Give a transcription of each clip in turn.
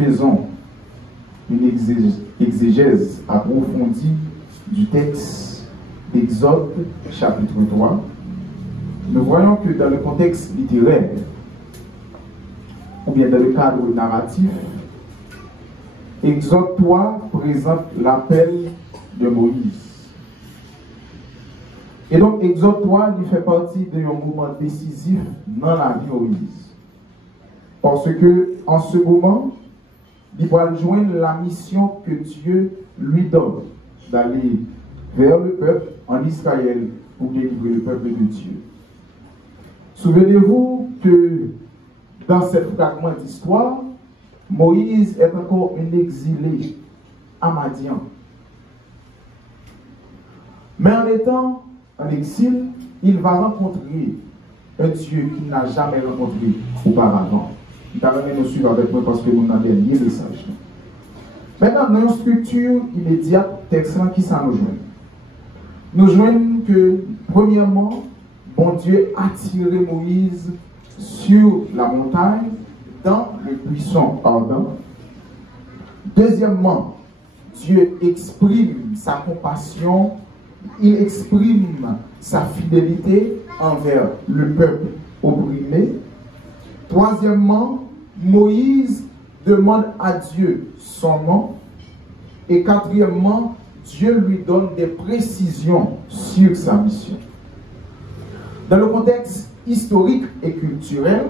faisons une exégèse approfondie du texte d'Exode, chapitre 3, nous voyons que dans le contexte littéraire, ou bien dans le cadre narratif, Exode 3 présente l'appel de Moïse. Et donc, Exode 3 lui fait partie d'un moment décisif dans la vie de Moïse. Parce que, en ce moment, il va joindre la mission que Dieu lui donne d'aller vers le peuple en Israël pour délivrer le peuple de Dieu. Souvenez-vous que dans ce fragment d'histoire, Moïse est encore un exilé à Madian. Mais en étant en exil, il va rencontrer un Dieu qu'il n'a jamais rencontré auparavant. Il va nous suivre avec moi parce que nous avons lié le message. Maintenant, dans une structure immédiate, texte qui ça nous joint. Nous joignons que, premièrement, bon Dieu a tiré Moïse sur la montagne dans le buisson ardent. Deuxièmement, Dieu exprime sa compassion, il exprime sa fidélité envers le peuple opprimé. Troisièmement, Moïse demande à Dieu son nom. Et quatrièmement, Dieu lui donne des précisions sur sa mission. Dans le contexte historique et culturel,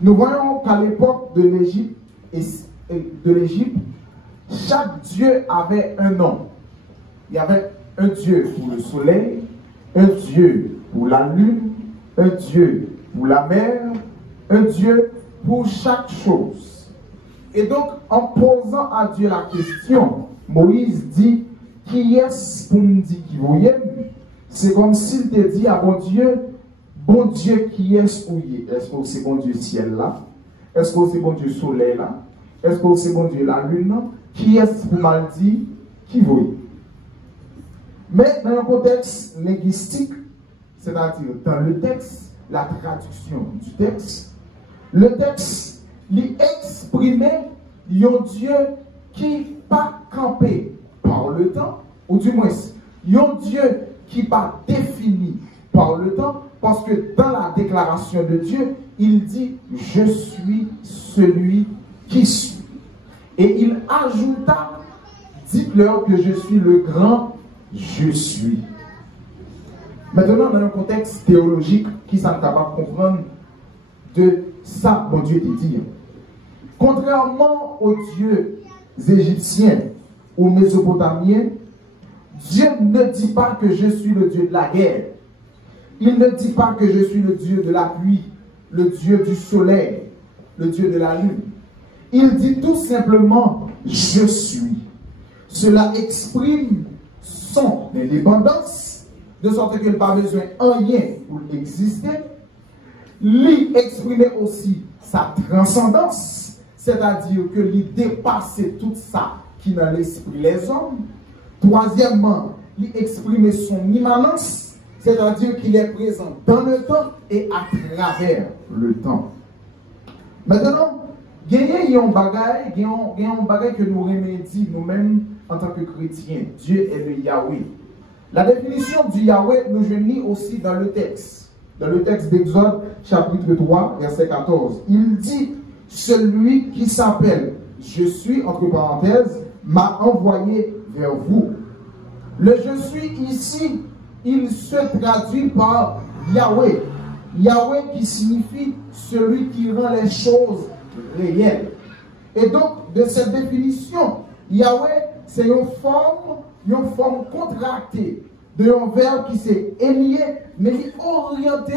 nous voyons qu'à l'époque de l'Égypte, chaque dieu avait un nom. Il y avait un dieu pour le soleil, un dieu pour la lune, un dieu pour la mer, un dieu pour chaque chose. Et donc, en posant à Dieu la question, Moïse dit, qui est-ce pour me dire qui vous aime? C'est comme s'il te dit à bon Dieu, qui est-ce où il est? Est-ce que c'est bon Dieu ciel là? Est-ce que c'est bon Dieu soleil là? Est-ce que c'est bon Dieu la lune là? Qui est-ce pour mal dire qui vous aime? Mais dans un contexte linguistique, c'est-à-dire dans le texte, la traduction du texte, le texte lui exprimait un Dieu qui pas campé par le temps, ou du moins, un Dieu qui pas défini par le temps, parce que dans la déclaration de Dieu, il dit « Je suis celui qui suis ». Et il ajouta « Dites-leur que je suis le grand je suis ». Maintenant, dans un contexte théologique qui sont capables de comprendre de ça, mon Dieu te dit. Contrairement aux dieux égyptiens ou mésopotamiens, Dieu ne dit pas que je suis le Dieu de la guerre. Il ne dit pas que je suis le Dieu de la pluie, le Dieu du soleil, le Dieu de la lune. Il dit tout simplement « je suis ». Cela exprime son indépendance, de sorte qu'il n'a pas besoin de rien pour exister. Il exprimait aussi sa transcendance, c'est-à-dire que il dépassait tout ça qui dans l'esprit les hommes. Troisièmement, il exprimait son immanence, c'est-à-dire qu'il est présent dans le temps et à travers le temps. Maintenant, il y a un bagage que nous remédions nous-mêmes en tant que chrétiens. Dieu est le Yahweh. La définition du Yahweh nous joignit aussi dans le texte. Dans le texte d'Exode, chapitre 3, verset 14. Il dit, celui qui s'appelle « Je suis » entre parenthèses, m'a envoyé vers vous. Le « je suis » ici, il se traduit par Yahweh. Yahweh qui signifie celui qui rend les choses réelles. Et donc, de cette définition, Yahweh, c'est une forme contractée d'un verbe qui s'est élié, mais qui est orienté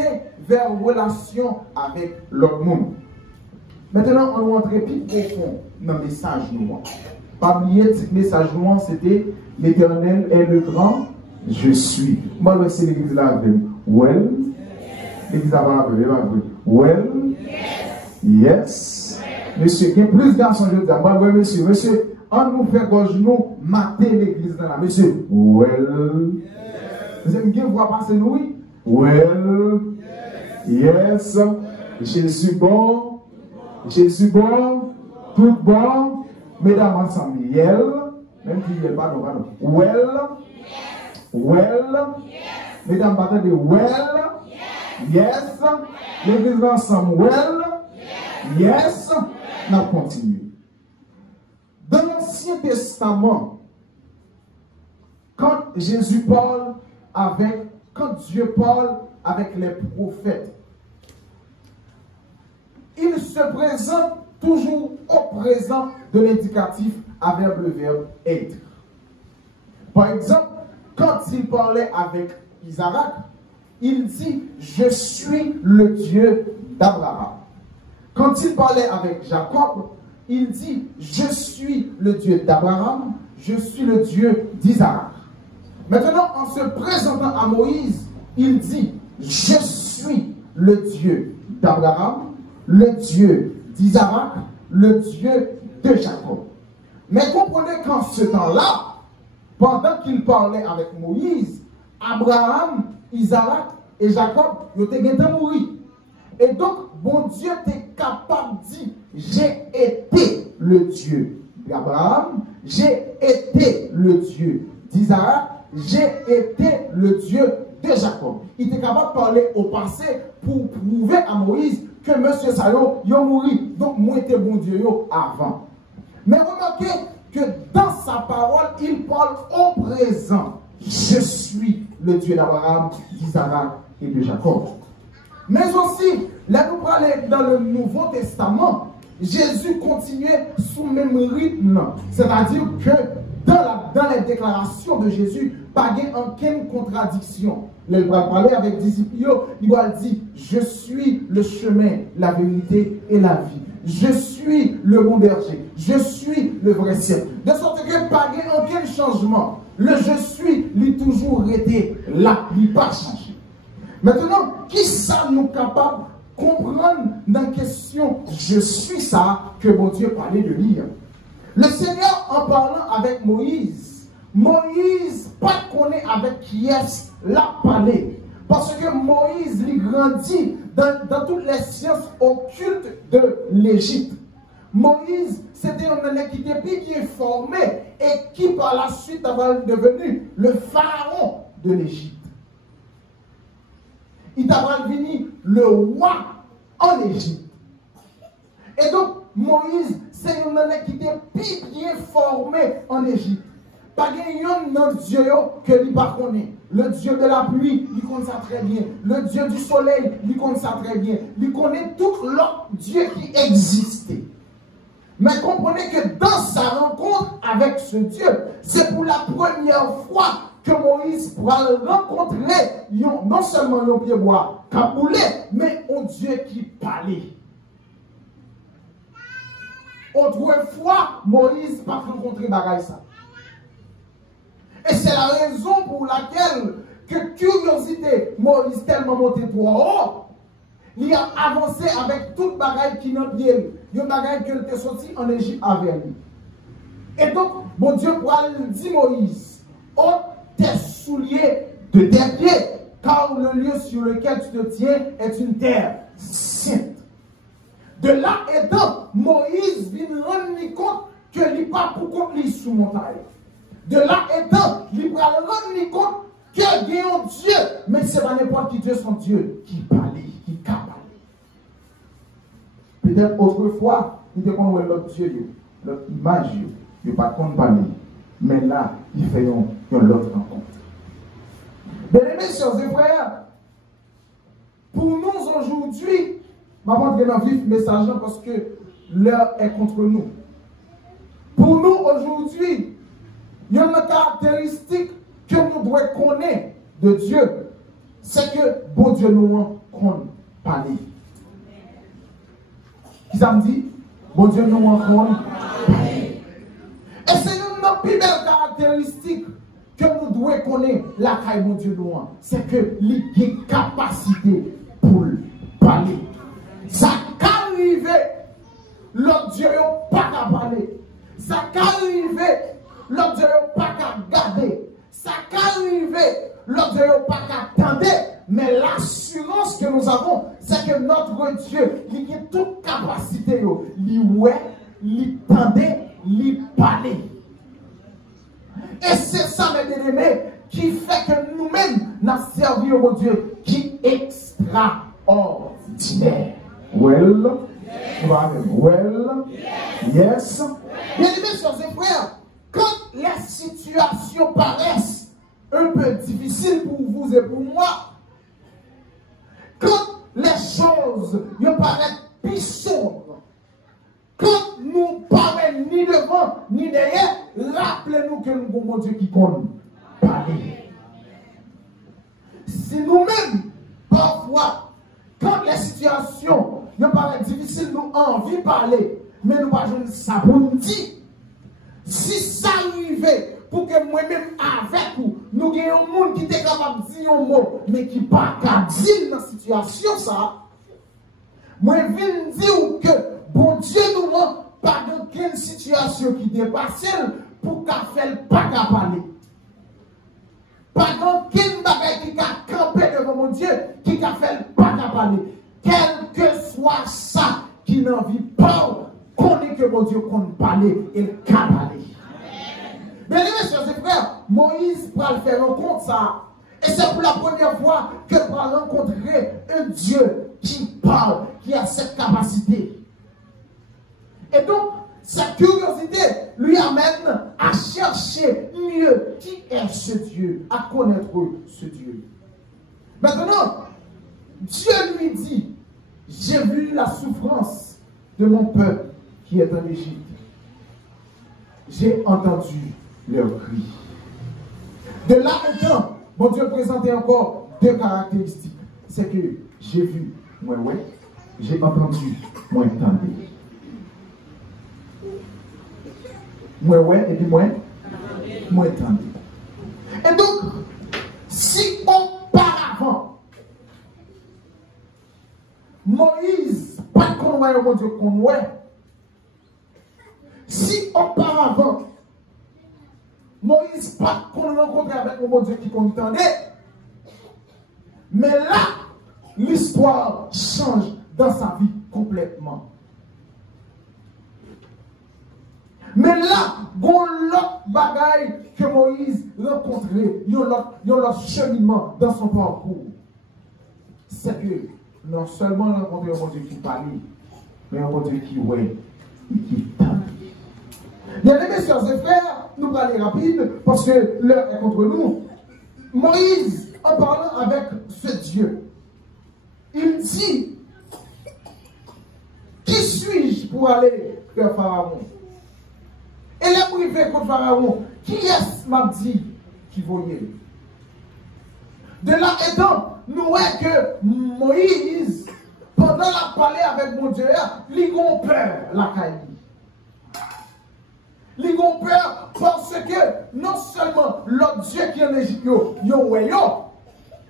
vers relation avec l'autre monde. Maintenant, on va entrer plus profond dans le message noir. Pas oublier, ce message noir, c'était l'Éternel est le grand, je suis. Moi, c'est l'église là, well, l'église là, well, yes. Monsieur, il y a plus de garçons, je dis, moi, oui, monsieur, on nous fait gauche, nous, mater l'église là, monsieur, well. Vous aimez bien voir passer nous, oui? Well, yes. Jésus bon. Jésus bon. Tout bon. Mesdames ensemble, yel. Même si yel, pardon. Well. Well. Mesdames, attendez, well. Yes. L'église ensemble, well. Yes. On continue. Dans l'Ancien Testament, quand Dieu parle avec les prophètes, il se présente toujours au présent de l'indicatif avec le verbe être. Par exemple, quand il parlait avec Isaac, il dit « Je suis le Dieu d'Abraham ». Quand il parlait avec Jacob, il dit « Je suis le Dieu d'Abraham, je suis le Dieu d'Isaac ». Maintenant, en se présentant à Moïse, il dit « Je suis le Dieu d'Abraham, le Dieu d'Isaac, le Dieu de Jacob ». Mais comprenez qu'en ce temps-là, pendant qu'il parlait avec Moïse, Abraham, Isaac et Jacob, ils étaient mourir. Et donc, bon Dieu était capable de dire, j'ai été le Dieu d'Abraham, j'ai été le Dieu d'Isaac, j'ai été le Dieu de Jacob. Il était capable de parler au passé pour prouver à Moïse que monsieur Sayo, il a mouru. Donc, moi, j'étais bon Dieu avant. Mais remarquez que dans sa parole, il parle au présent. Je suis le Dieu d'Abraham, d'Isaac et de Jacob. Mais aussi, là nous parlons dans le Nouveau Testament, Jésus continuait sous le même rythme. C'est-à-dire que dans les déclarations de Jésus, pas de aucune contradiction. Il va parler avec les disciples, il va dire, je suis le chemin, la vérité et la vie. Je suis le bon berger. Je suis le vrai ciel. De sorte que pas de aucun changement. Le je suis, il toujours été là, il n'a pas changé. Maintenant, qui ça nous capable de comprendre dans la question je suis ça que mon Dieu parlait de lire? Le Seigneur, en parlant avec Moïse, pas connaît avec qui est l'a parlé. Parce que Moïse lui grandit dans toutes les sciences occultes de l'Égypte. Moïse, c'était un homme qui était bien formé et qui par la suite va devenu le pharaon de l'Égypte. Il va devenu le roi en Égypte. Et donc, Moïse, c'est un homme qui était bien formé en Égypte. Pas de Dieu que lui pas connaît. Le Dieu de la pluie, il connaît ça très bien. Le Dieu du soleil, il connaît ça très bien. Il connaît tout l'autre Dieu qui existait. Mais comprenez que dans sa rencontre avec ce Dieu, c'est pour la première fois que Moïse pourra rencontrer non seulement un pied bois caboulé, mais un Dieu qui parlait. Autrefois, Moïse n'a pas rencontré bagaille ça. Et c'est la raison pour laquelle que curiosité, Moïse tellement monté trop haut, il a avancé avec toute bagaille qui n'a bien. Il y a une bagaille qui était sorti en Égypte avec lui. Et donc, mon Dieu pourra dire Moïse, ôte tes souliers de tes pieds, car le lieu sur lequel tu te tiens est une terre sainte. De là étant, Moïse vient rendre compte que il pas pour qu'on lui sous montagne. De là étant, il va rendre compte que il y a un Dieu, mais ce n'est pas n'importe qui Dieu, son Dieu qui parle, qui parle. Peut-être autrefois, il était comme l'autre Dieu, l'autre image, il n'est pas qu'on parler. Mais là, il fait une autre rencontre. Bien-aimés, chers et frères, pour nous aujourd'hui, je vais rentrer dans le vif message parce que l'heure est contre nous. Pour nous aujourd'hui, il y a une caractéristique que nous devons connaître de Dieu. C'est que bon Dieu nous rencontre parler. Qui ça me dit? Bon Dieu nous rencontre parler. Et c'est une plus belle caractéristique que nous devons connaître la caille mon Dieu nous. C'est que il a une capacité pour parler. Ça qu'arrive, l'autre Dieu n'a pas qu'à parler. Ça qu'arrive, l'autre Dieu n'a pas qu'à garder. Ça qu'arrive, l'autre Dieu n'a pas qu'à attendre. Mais l'assurance que nous avons, c'est que notre Dieu, il a toute capacité, il ouais, lui tendait, lui parlait. Et c'est ça, mes bien-aimés, qui fait que nous-mêmes, nous servi au Dieu qui est extraordinaire. Well, well, yes. Bien-aimés, chers et frères, quand les situations paraissent un peu difficiles pour vous et pour moi, quand les choses nous paraissent plus sombres, quand nous paraissons ni devant ni derrière, rappelez-nous que nous avons un Dieu qui compte parler. Si nous-mêmes, parfois, quand les situations nous paraissent difficiles, nous avons envie de parler, mais nous ne savons pas nous dire. Si ça arrivait pour que moi-même avec vous, nous ayons un monde qui est capable de dire un mot, mais qui n'est pas capable de dire dans la situation, ça, moi je viens dire que bon Dieu nous n'a pas aucune situation qui dépasse pour qu'elle ne fasse pas parler. Pas aucune bagaille qui a campé devant mon Dieu qui ne fait pas parler. Quel que soit ça qui n'en vit pas, connaît que mon Dieu compte parler et le cas parler. Bien aimés, chers frères, Moïse va faire rencontre ça. Et c'est pour la première fois que va rencontrer un Dieu qui parle, qui a cette capacité. Et donc, sa curiosité lui amène à chercher mieux qui est ce Dieu, à connaître ce Dieu. Maintenant, Dieu lui dit, j'ai vu la souffrance de mon peuple qui est en Égypte. J'ai entendu leurs cris. De là maintenant, mon Dieu présentait encore deux caractéristiques. C'est que j'ai vu, moi ouais, j'ai entendu, moi entendu. Moi ouais, et puis moi entendu. Et donc, si auparavant, Moïse, pas qu'on voit mon Dieu qu'on voit, si auparavant, Moïse, pas qu'on rencontre avec mon Dieu qui comprenait, mais là, l'histoire change dans sa vie complètement. Mais là, il y a l'autre bagaille que Moïse rencontrait, il y a l'autre cheminement dans son parcours. C'est que non seulement rencontrer un Dieu qui parle, mais un Dieu qui ouais et qui tente. Bien aimés, sœurs et frères, nous allons aller rapide parce que l'heure est contre nous. Moïse, en parlant avec ce Dieu, il dit, qui suis-je pour aller vers Pharaon? Et là, pour y faire contre Pharaon, qui est-ce m'a dit qui voyait? De là étant, nous voyons que Moïse, pendant la parler avec mon Dieu, il a peur, la caille. Il a peur parce que non seulement l'autre Dieu qui est en Égypte,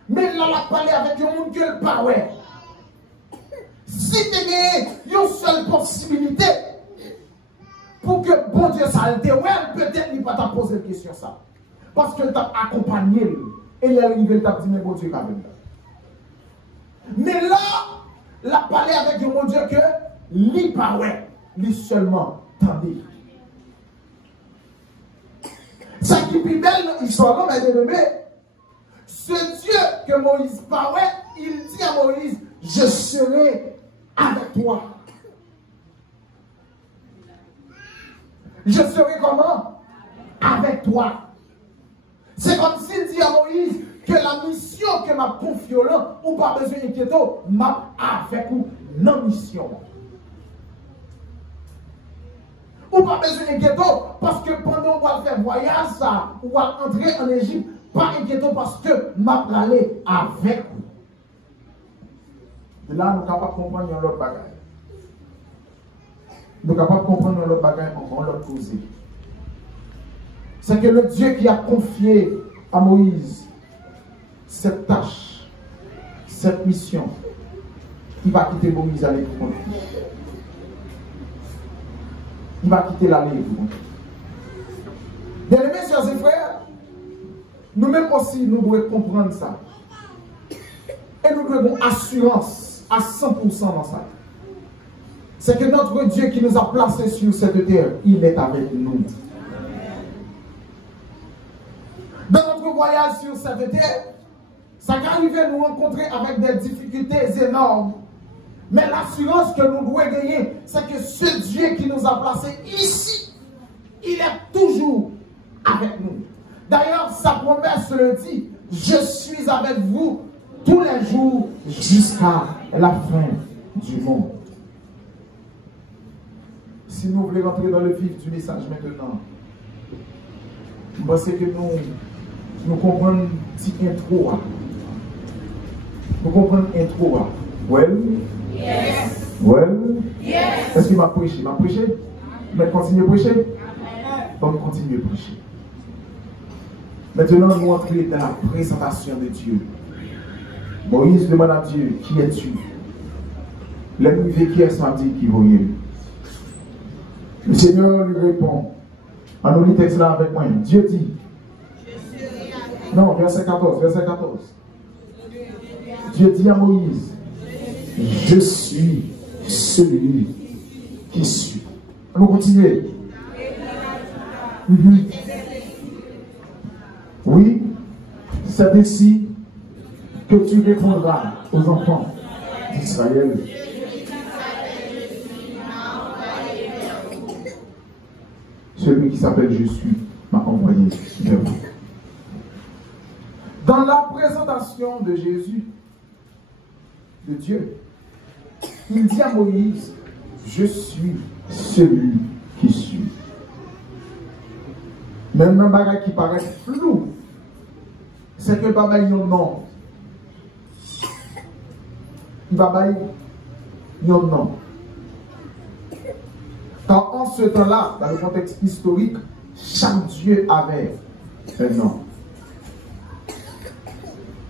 mais là, il a parlé avec un monde qui ne pas. Si tu as une seule possibilité pour que bon Dieu ça te peut-être il va te poser une question ça. Parce que tu as accompagné et il a arrivé, il t'a dit, mais bon Dieu, quand même. Mais là, il a parlé avec un bon Dieu que lui pas lui seulement tendait. Ça qui est plus belle dans l'histoire, ce Dieu que Moïse parlait, il dit à Moïse, je serai avec toi. Je serai comment? Avec toi. C'est comme s'il dit à Moïse que la mission que m'a confiée là, ou pas besoin d'inquiéter, m'a avec ou non mission. Ou pas besoin d'inquiéter parce que pendant qu'on va faire voyage, ça, ou va entrer en Égypte, pas inquiéter parce que m'a allé avec vous. De là, nous sommes capables de comprendre l'autre bagage. Nous sommes capables de comprendre l'autre bagage encore l'autre causé. C'est que le Dieu qui a confié à Moïse cette tâche, cette mission, il va quitter Moïse à l'époque. Il va quitter la livre. Bien aimés, chers et frères, nous-mêmes aussi, nous devons comprendre ça. Et nous devons assurance à 100% dans ça. c'est que notre Dieu qui nous a placés sur cette terre, il est avec nous. Dans notre voyage sur cette terre, ça arrive à nous rencontrer avec des difficultés énormes. Mais l'assurance que nous devons gagner, c'est que ce Dieu qui nous a placés ici, il est toujours avec nous. D'ailleurs, sa promesse le dit, je suis avec vous tous les jours jusqu'à la fin du monde. Si nous voulons rentrer dans le vif du message maintenant, je pense que nous comprenons petit intro. Nous comprenons intro. Well? Yes. Well? Yes. Est-ce qu'il m'a prêché? Il m'a prêché? Il va continuer à prêcher? On continue à prêcher. Maintenant, nous entrons dans la présentation de Dieu. Moïse demande à Dieu, qui es-tu? L'homme qui est samedi qui voyait. Le Seigneur lui répond, en nous lit texte là avec moi, Dieu dit, non, verset 14, verset 14. Dieu dit à Moïse, je suis celui qui suis. On va continuer. Oui, c'est ainsi que tu répondras aux enfants d'Israël. Celui qui s'appelle Je suis m'a envoyé vers vous. Dans la présentation de Jésus, de Dieu, il dit à Moïse, je suis celui qui suis. Même un bagage qui paraît flou, c'est que Baba y a un nom. Baba y a un nom. Car en ce temps-là, dans le contexte historique, chaque Dieu avait un nom.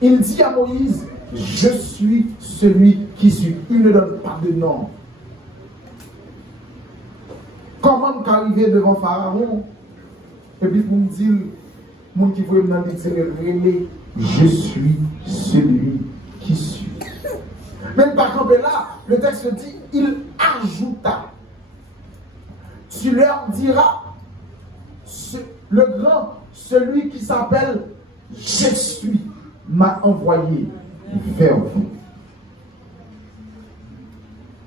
Il dit à Moïse, je suis celui qui suis. Il ne donne pas de nom. Comment qu'arriver devant Pharaon et puis pour me dire, mon qui veut me dire, je suis celui qui suis. Même par exemple là, le texte dit, il ajouta. Tu leur diras, le grand, celui qui s'appelle Je suis, m'a envoyé vers vous.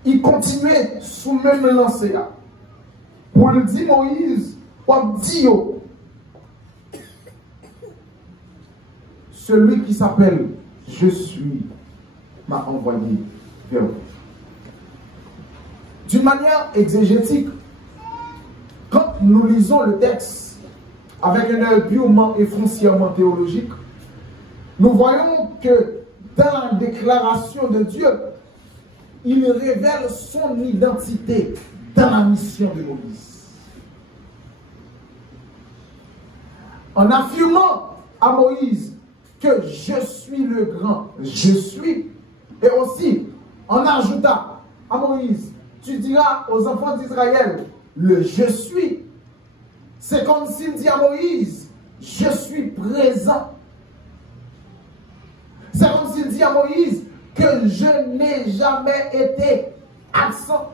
Il continuait sous même lancé là. Pour le dire Moïse, pour dire, celui qui s'appelle Je suis, m'a envoyé vers vous. D'une manière exégétique, quand nous lisons le texte avec un œil purement et foncièrement théologique, nous voyons que dans la déclaration de Dieu, il révèle son identité dans la mission de Moïse. En affirmant à Moïse que je suis le grand, je suis, et aussi en ajoutant à Moïse, tu diras aux enfants d'Israël, le je suis, c'est comme s'il dit à Moïse, je suis présent. C'est comme s'il dit à Moïse que je n'ai jamais été absent.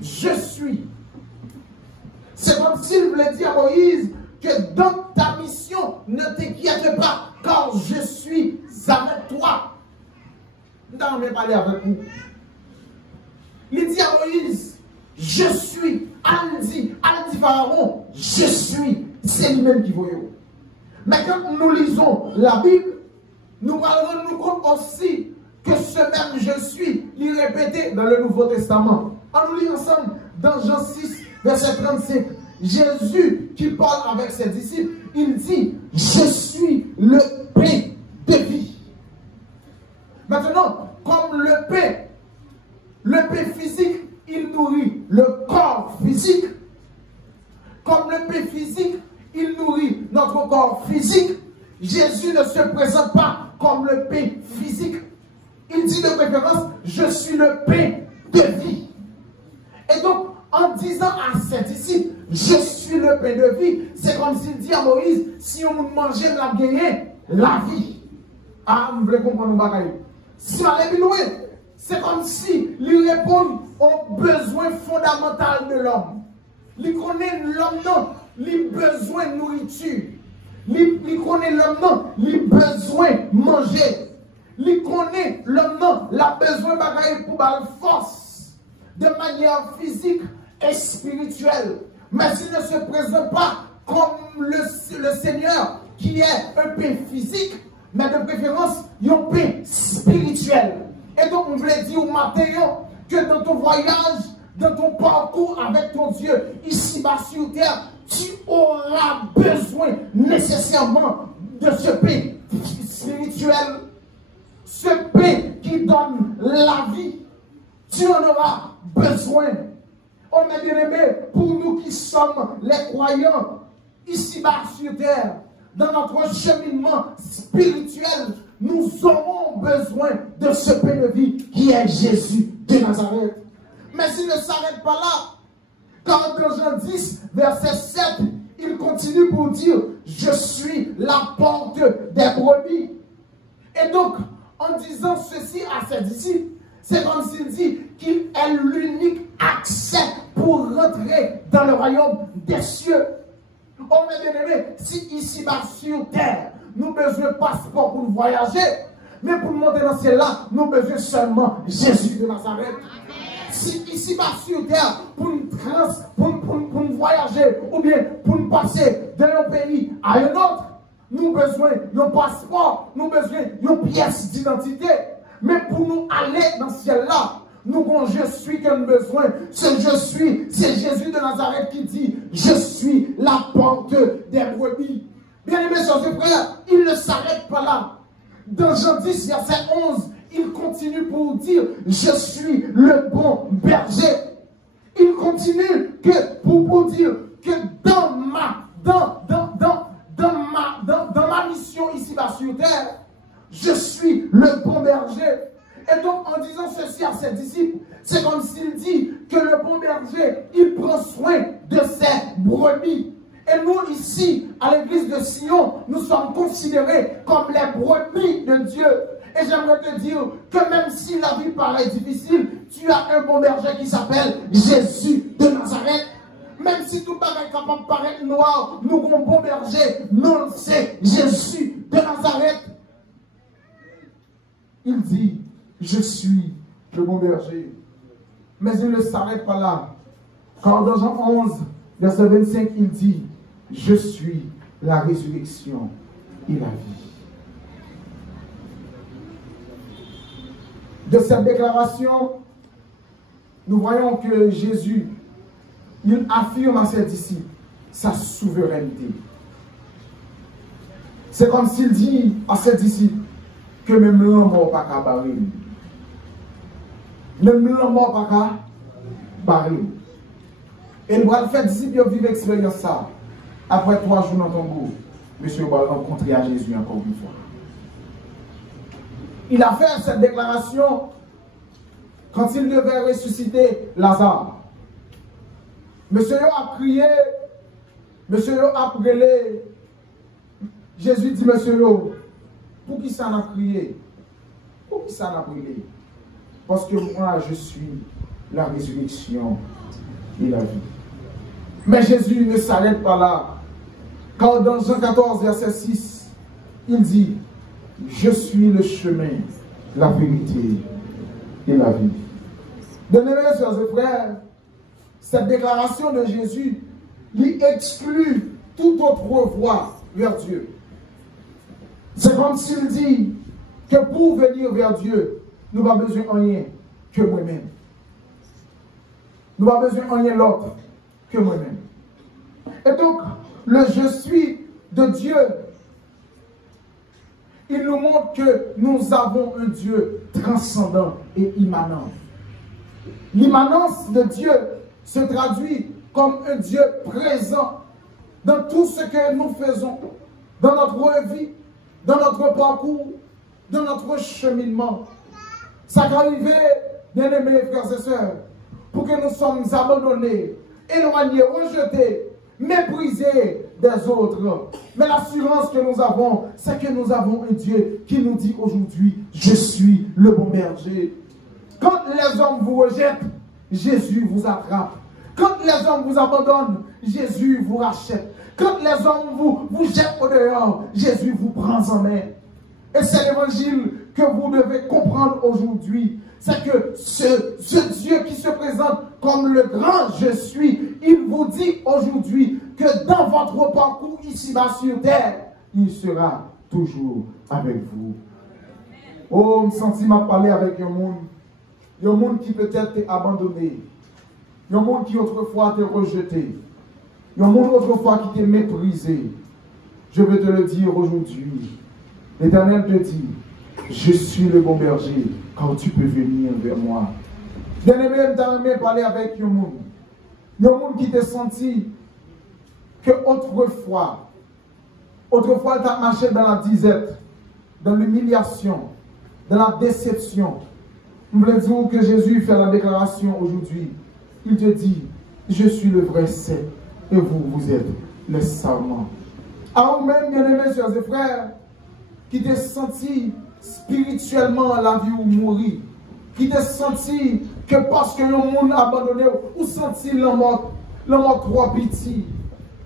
Je suis. C'est comme s'il voulait dire à Moïse que dans ta mission, ne t'inquiète pas, car je suis avec toi. Nous n'avons même parlé avec vous. Il dit à Moïse, je suis. Elle dit Pharaon, je suis. C'est lui-même qui voit. Mais quand nous lisons la Bible, nous allons nous compte aussi que ce même je suis, il est répété dans le Nouveau Testament. On nous lit ensemble dans Jean 6, verset 35. Jésus qui parle avec ses disciples, il dit, je suis le pain de vie. Maintenant, comme le pain physique, il nourrit le corps physique. Comme le pain physique, il nourrit notre corps physique. Jésus ne se présente pas comme le pain physique. Il dit de préférence, je suis le pain de vie. Et donc, en disant à ses disciples, je suis le pain de vie, c'est comme s'il dit à Moïse, si on mangeait la gagner, la vie. Ah, vous voulez comprendre le bagaille. Si on allait plus loin, c'est comme si il répond aux besoins fondamentaux de l'homme. Il connaît l'homme, non, il a besoin de nourriture. Il connaît l'homme, non, il a besoin de manger. Il connaît l'homme, non, il a besoin de bagaille pour avoir force de manière physique et spirituelle. Mais s'il ne se présente pas comme le Seigneur qui est un paix physique, mais de préférence, un paix spirituel. Et donc, on voulait dire au matin que dans ton voyage, dans ton parcours avec ton Dieu, ici-bas sur terre, tu auras besoin nécessairement de ce paix spirituel, ce paix qui donne la vie. Tu en auras besoin. Oh, mes bien-aimés, pour nous qui sommes les croyants, ici-bas sur terre, dans notre cheminement spirituel, nous aurons besoin de ce paix de vie qui est Jésus de Nazareth. Mais il ne s'arrête pas là. Car dans Jean 10, verset 7, il continue pour dire, je suis la porte des brebis. Et donc, en disant ceci à ses disciples, c'est comme s'il dit qu'il est l'unique accès pour rentrer dans le royaume des cieux. Oh mes bien-aimés, si ici-bas sur terre, nous avons besoin de passeport pour voyager, mais pour monter dans celle-là, nous avons besoin seulement de Jésus de Nazareth. Si ici-bas sur terre, pour nous voyager, ou bien pour nous passer d'un pays à un autre, nous avons besoin d'un passeport, nous avons besoin d'une pièce d'identité. Mais pour nous aller dans ce ciel-là, nous avons je suis que nous avons besoin. Ce je suis, c'est Jésus de Nazareth qui dit, je suis la porte des brebis. Bien-aimés, chers frères, il ne s'arrête pas là. Dans Jean 10, verset 11, il continue pour dire, je suis le bon berger. Il continue pour dire que dans ma mission ici-bas sur terre, je suis le bon berger. Et donc, en disant ceci à ses disciples, c'est comme s'il dit que le bon berger, il prend soin de ses brebis. Et nous, ici, à l'église de Sion, nous sommes considérés comme les brebis de Dieu. Et j'aimerais te dire que même si la vie paraît difficile, tu as un bon berger qui s'appelle Jésus de Nazareth. Même si tout paraît capable de paraître noir, nous avons un bon berger, non, c'est Jésus de Nazareth. Il dit, je suis le bon berger. Mais il ne s'arrête pas là. Car dans Jean 11, verset 25, il dit, je suis la résurrection et la vie. De cette déclaration, nous voyons que Jésus, il affirme à ses disciples sa souveraineté. C'est comme s'il dit à ses disciples que même l'homme n'a pas qu'à barrer. Même l'homme n'a pas qu'à barrer. Et il va faire disciples vivre l'expérience ça. Après 3 jours dans ton goût, monsieur va rencontrer à Jésus encore une fois. Il a fait cette déclaration quand il devait ressusciter Lazare. Monsieur a prié, monsieur a prié. Jésus dit, monsieur, pour qui ça n'a prié? Pour qui ça n'a prié? Parce que moi, je suis la résurrection et la vie. Mais Jésus ne s'arrête pas là. Car dans Jean 14, verset 6, il dit, je suis le chemin, la vérité et la vie. Bien-aimés, sœurs et frères, cette déclaration de Jésus lui exclut toute autre voie vers Dieu. C'est comme s'il dit que pour venir vers Dieu, nous n'avons besoin de rien que moi-même. Nous n'avons besoin de rien l'autre que moi-même. Et donc, le je suis de Dieu, il nous montre que nous avons un Dieu transcendant et immanent. L'immanence de Dieu se traduit comme un Dieu présent dans tout ce que nous faisons, dans notre vie, dans notre parcours, dans notre cheminement. Ça va arriver, bien-aimés frères et sœurs, pour que nous sommes abandonnés, éloignés, rejetés, méprisés des autres. Mais l'assurance que nous avons, c'est que nous avons un Dieu qui nous dit aujourd'hui, je suis le bon berger. Quand les hommes vous rejettent, Jésus vous attrape. Quand les hommes vous abandonnent, Jésus vous rachète. Quand les hommes vous jettent au dehors, Jésus vous prend en main. Et c'est l'évangile que vous devez comprendre aujourd'hui. C'est que ce Dieu qui se présente comme le grand je suis, il vous dit aujourd'hui que dans votre parcours ici-bas sur terre, il sera toujours avec vous. Oh, je me sens m'a parlé avec un monde qui peut-être t'a abandonné, un monde qui autrefois t'a rejeté, un monde autrefois qui t'a méprisé. Je veux te le dire aujourd'hui. L'Éternel te dit, je suis le bon berger, quand tu peux venir vers moi. Bien-aimé, t'as aimé parler avec un monde qui t'a senti que autrefois t'as marché dans la disette, dans l'humiliation, dans la déception. Je voulais dire que Jésus fait la déclaration aujourd'hui. Il te dit, je suis le vrai cep et vous êtes les sarments. À vous-même, bien-aimés, chers et frères, qui t'es senti spirituellement la vie ou mourir, qui t'es senti que parce que le monde a abandonné ou senti la mort trop petit,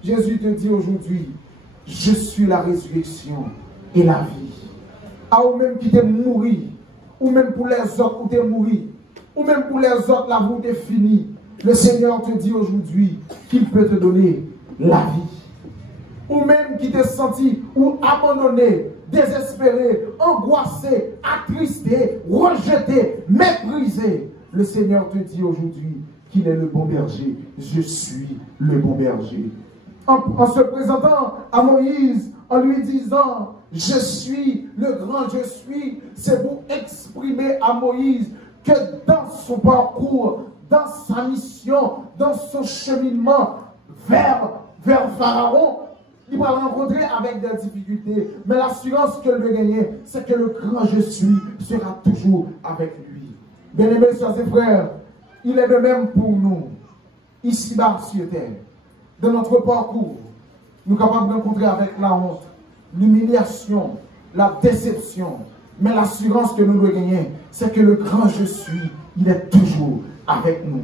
Jésus te dit aujourd'hui, je suis la résurrection et la vie. À vous-même qui t'es mouru, ou même pour les autres où t'es mouru, ou même pour les autres là où t'es fini, le Seigneur te dit aujourd'hui qu'il peut te donner la vie. Ou même qui t'es senti ou abandonné, désespéré, angoissé, attristé, rejeté, méprisé, le Seigneur te dit aujourd'hui qu'il est le bon berger. Je suis le bon berger. En se présentant à Moïse, en lui disant, je suis le grand je suis, c'est pour exprimer à Moïse que dans son parcours, dans sa mission, dans son cheminement vers Pharaon, il va rencontrer avec des difficultés. Mais l'assurance qu'il veut gagner, c'est que le grand je suis sera toujours avec lui. Bien-aimés, chers et frères, il est de même pour nous, ici-bas sur terre. Dans notre parcours, nous sommes capables de rencontrer avec la honte, l'humiliation, la déception. Mais l'assurance que nous devons gagner, c'est que le grand je suis, il est toujours avec nous.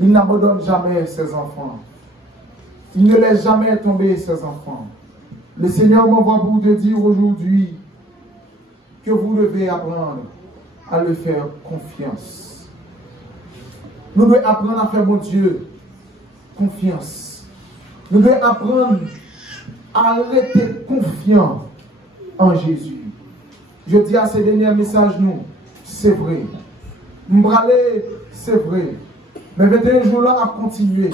Il n'abandonne jamais ses enfants. Il ne laisse jamais tomber ses enfants. Le Seigneur m'envoie pour te dire aujourd'hui que vous devez apprendre à le faire confiance. Nous devons apprendre à faire, mon Dieu, confiance. Nous devons apprendre à rester confiants en Jésus. Je dis à ces derniers messages, nous, c'est vrai. M'braler, c'est vrai. Mais 21 jours là à continuer.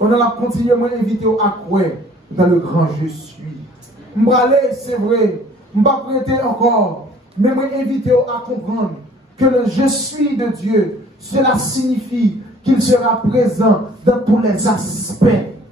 On a continué à inviter à croire dans le grand je suis. M'braler, c'est vrai. M'ba prêter encore. Mais moi inviter à comprendre que le je suis de Dieu, cela signifie qu'il sera présent dans tous les aspects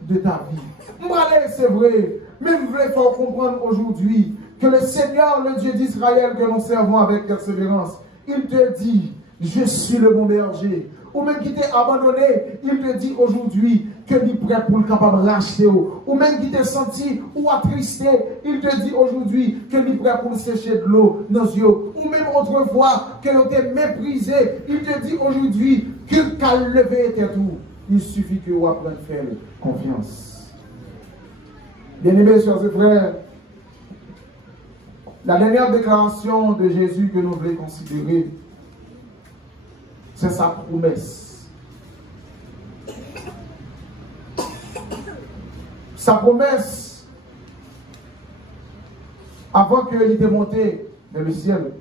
de ta vie. M'braler, c'est vrai. Mais je voulais faire comprendre aujourd'hui que le Seigneur, le Dieu d'Israël que nous servons avec persévérance, il te dit, je suis le bon berger. Ou même qui t'est abandonné, il te dit aujourd'hui que tu es prêt pour le capable de racheter. Ou même qui t'est senti ou attristé, il te dit aujourd'hui que tu es prêt pour sécher de l'eau dans les yeux. Ou même autrefois que tu t'es méprisé, il te dit aujourd'hui que qu'à lever tes tout. Il suffit que tu apprennes à faire confiance. Bien-aimés, chers et frères, la dernière déclaration de Jésus que nous voulons considérer, c'est sa promesse. Sa promesse, avant qu'il était monté vers le ciel,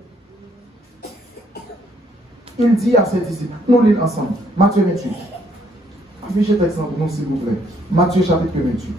il dit à ses disciples, nous lisons ensemble, Matthieu 28. Affichez cet exemple, non, s'il vous plaît. Matthieu chapitre 28.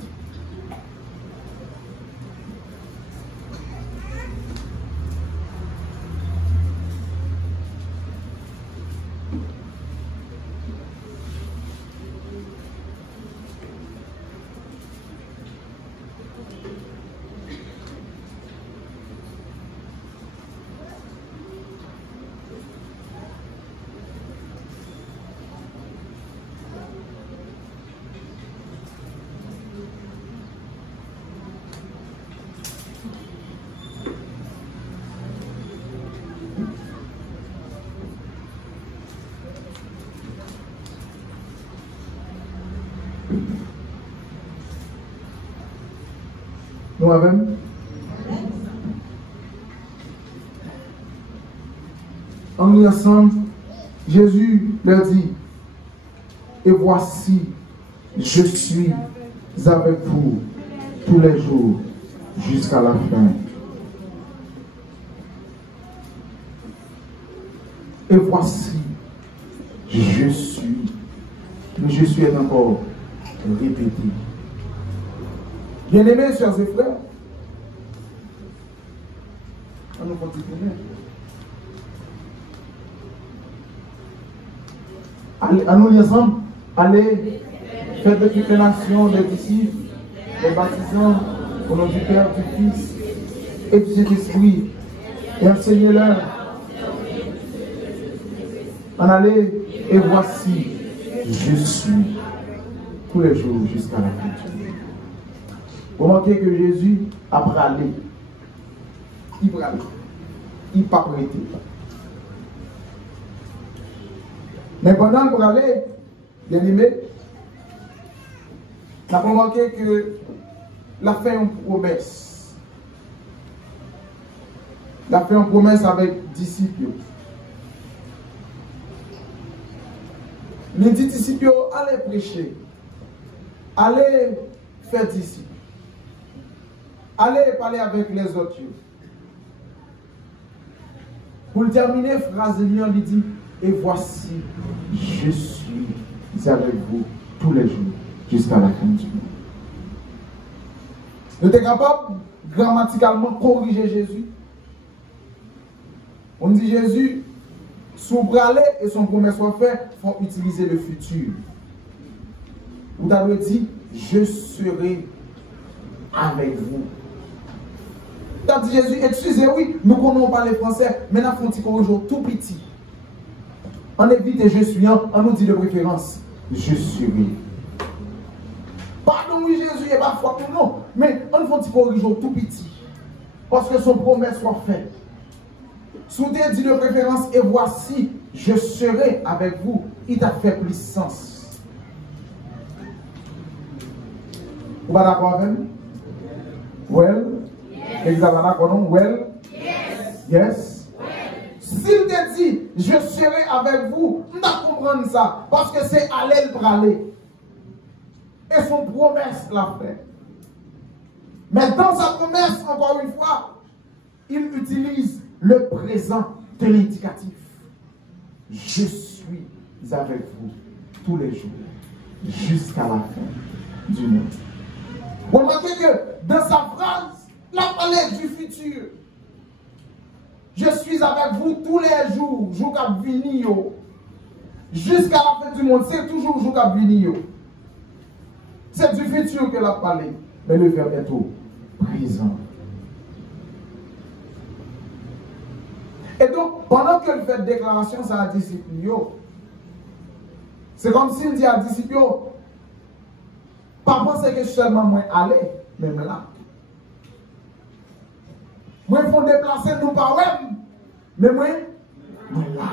Nous-mêmes. On est ensemble. Jésus leur dit, et voici, je suis avec vous tous les jours jusqu'à la fin. Et voici, je suis. Le je suis est encore répété. Bien-aimés, chers et frères, on nous continue. Allons ensemble, allez, faites de toutes les nations, des disciples, des baptisants, au nom du Père, du Fils et du Saint-Esprit, et enseignez-leur. En allez, et voici, je suis tous les jours jusqu'à la fin. Vous remarquez que Jésus a bralé. Il bralé. Il n'a pas prêté. Mais pendant le bralé, bien aimé, on a remarqué que la fait une promesse. La fait une promesse avec disciples. Les disciples allaient prêcher, allaient faire disciples, allaient parler avec les autres. Pour terminer, phrase Lyon lui dit, et voici, je suis avec vous tous les jours jusqu'à la fin du monde. Nous sommes capables grammaticalement corriger Jésus. On dit Jésus, sous bralé et son promesse soit fait, il faut utiliser le futur. Vous avez dit, je serai avec vous. T'as dit Jésus, excusez, oui, nous ne connaissons pas les Français, mais nous avons un corrigeant tout petit. On évite et je suis, on nous dit de préférence, je serai. Pardon, oui, Jésus, il n'y a pas foi pour nous, mais on fait un corrigeant tout petit. Parce que son promesse soit faite. Soudain dit de préférence, et voici, je serai avec vous. Il t'a fait plus sens. Vous êtes d'accord avec moi? Well? Exactement d'accord, non? Well? Yes. Yes? S'il te dit, je serai avec vous, on doit comprendre ça. Parce que c'est aller le braler. Et son promesse l'a fait. Mais dans sa promesse, encore une fois, il utilise le présent de l'indicatif. Je suis avec vous tous les jours, jusqu'à la fin du monde. Vous remarquez que dans sa phrase, la palette du futur. Je suis avec vous tous les jours, jour qu'à venir, jusqu'à la fin du monde. C'est toujours jour qu'à venir. C'est du futur que la parlé, mais le verbe est au présent. Et donc, pendant qu'elle fait déclaration, ça a disciple, c'est comme s'il dit à disciple, pas penser que seulement moi aller, même là. Moi, il faut déplacer nous par même, mais moi là.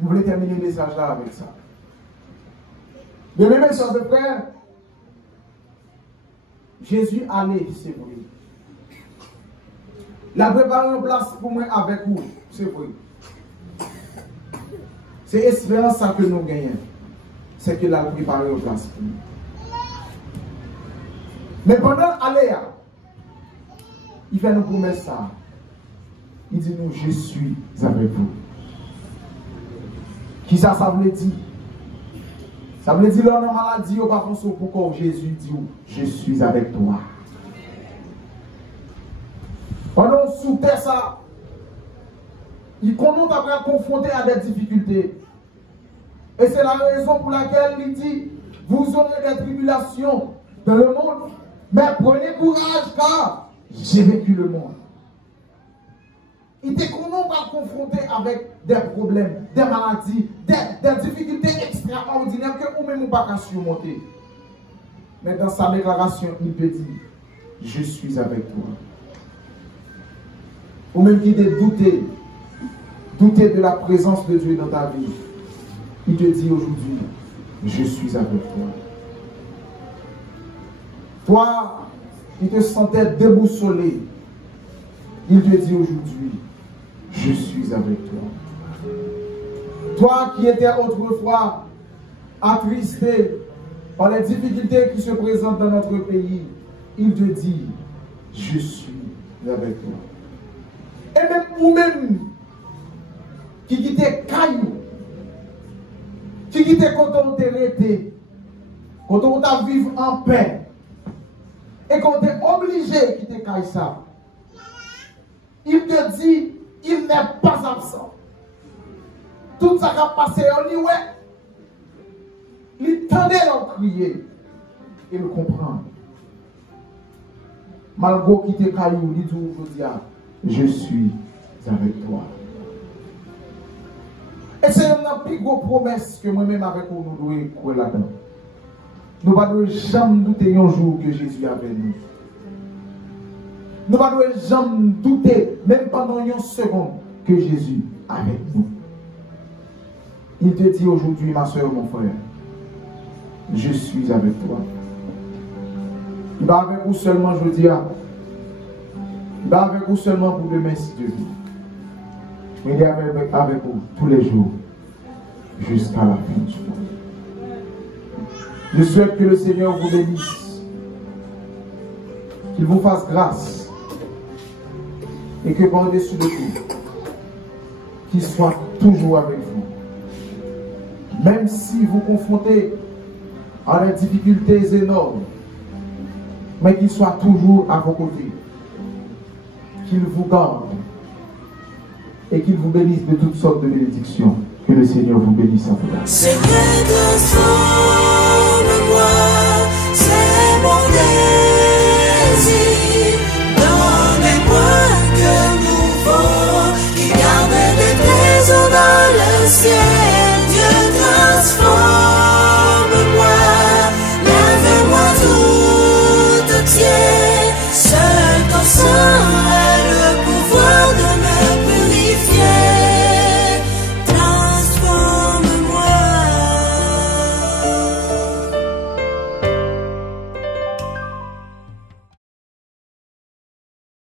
Vous voulez terminer le message là avec ça. Bien, mes soeurs et frères, Jésus allait, c'est vrai. La préparer en place pour moi avec vous, c'est vrai. C'est l'espérance que nous gagnons. C'est que la préparer en place pour nous. Mais pendant l'aléa, il fait nous promesse ça. Il dit nous, je suis avec vous. Qui ça veut dire? Ça veut dire là, dans la maladie, au par contre, pourquoi Jésus dit je suis avec toi. Pendant sous terre ça, il commence à confronter à des difficultés. Et c'est la raison pour laquelle il dit, vous aurez des tribulations dans le monde, mais prenez courage car j'ai vécu le monde. Il était confronté avec des problèmes, des maladies, des difficultés extraordinaires que vous-même ne pouvez pas surmonter. Mais dans sa déclaration, il peut dire, je suis avec toi. Ou même qui douter de la présence de Dieu dans ta vie. Il te dit aujourd'hui, je suis avec toi. Toi qui te sentais déboussolé, il te dit aujourd'hui, je suis avec toi. Toi qui étais autrefois attristé par les difficultés qui se présentent dans notre pays, il te dit, je suis avec toi. Et même vous-même, qui quittait caillou, qui quittait quand on t'arrêté, quand on t'a vivre en paix, et quand on est obligé de quitter caillou ça, il te dit, il n'est pas absent. Tout ça qui a passé, on dit, ouais, il tendait à crier, il comprend. Malgré quitter caillou, il dit aujourd'hui, je suis avec toi. Et c'est une plus grosse promesse que moi-même avec vous, nous devons croire là-dedans. Nous ne devons jamais douter un jour que Jésus est avec nous. Nous ne devons jamais douter, même pendant une seconde, que Jésus est avec nous. Il te dit aujourd'hui, ma soeur, mon frère, je suis avec toi. Il va avec vous seulement, je dis, il va avec vous seulement pour demain, si Dieu dit. Mais il est avec vous tous les jours, jusqu'à la fin du monde. Je souhaite que le Seigneur vous bénisse, qu'il vous fasse grâce, et que par-dessus le tout, qu'il soit toujours avec vous. Même si vous confrontez à des difficultés énormes, mais qu'il soit toujours à vos côtés, qu'il vous garde et qu'il vous bénisse de toutes sortes de bénédictions. Que le Seigneur vous bénisse en tout cas. C'est vrai de son gloire, c'est mon désir.